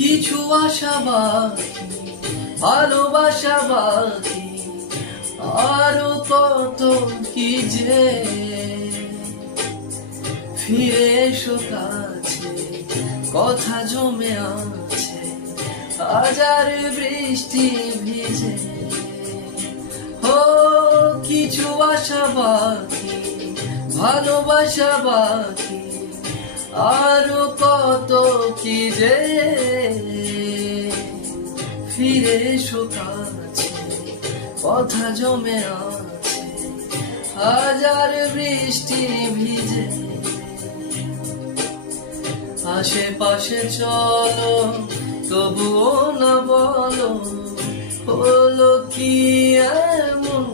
কিছু আশা বাকি, ভালোবাসা বাকি, আরো কত কি যে। ফিরে এসো কাছে, কথা জমে আছে হাজার বৃষ্টি ভিজে। ও কিছু আশা বাকি, ভালোবাসা বাকি, আরো কত কি যে। ফিরে এসো কাছে, কথা জমে আছে হাজার বৃষ্টি ভিজে। আশেপাশে চলো, তবুও না বলো হলো কি এমন।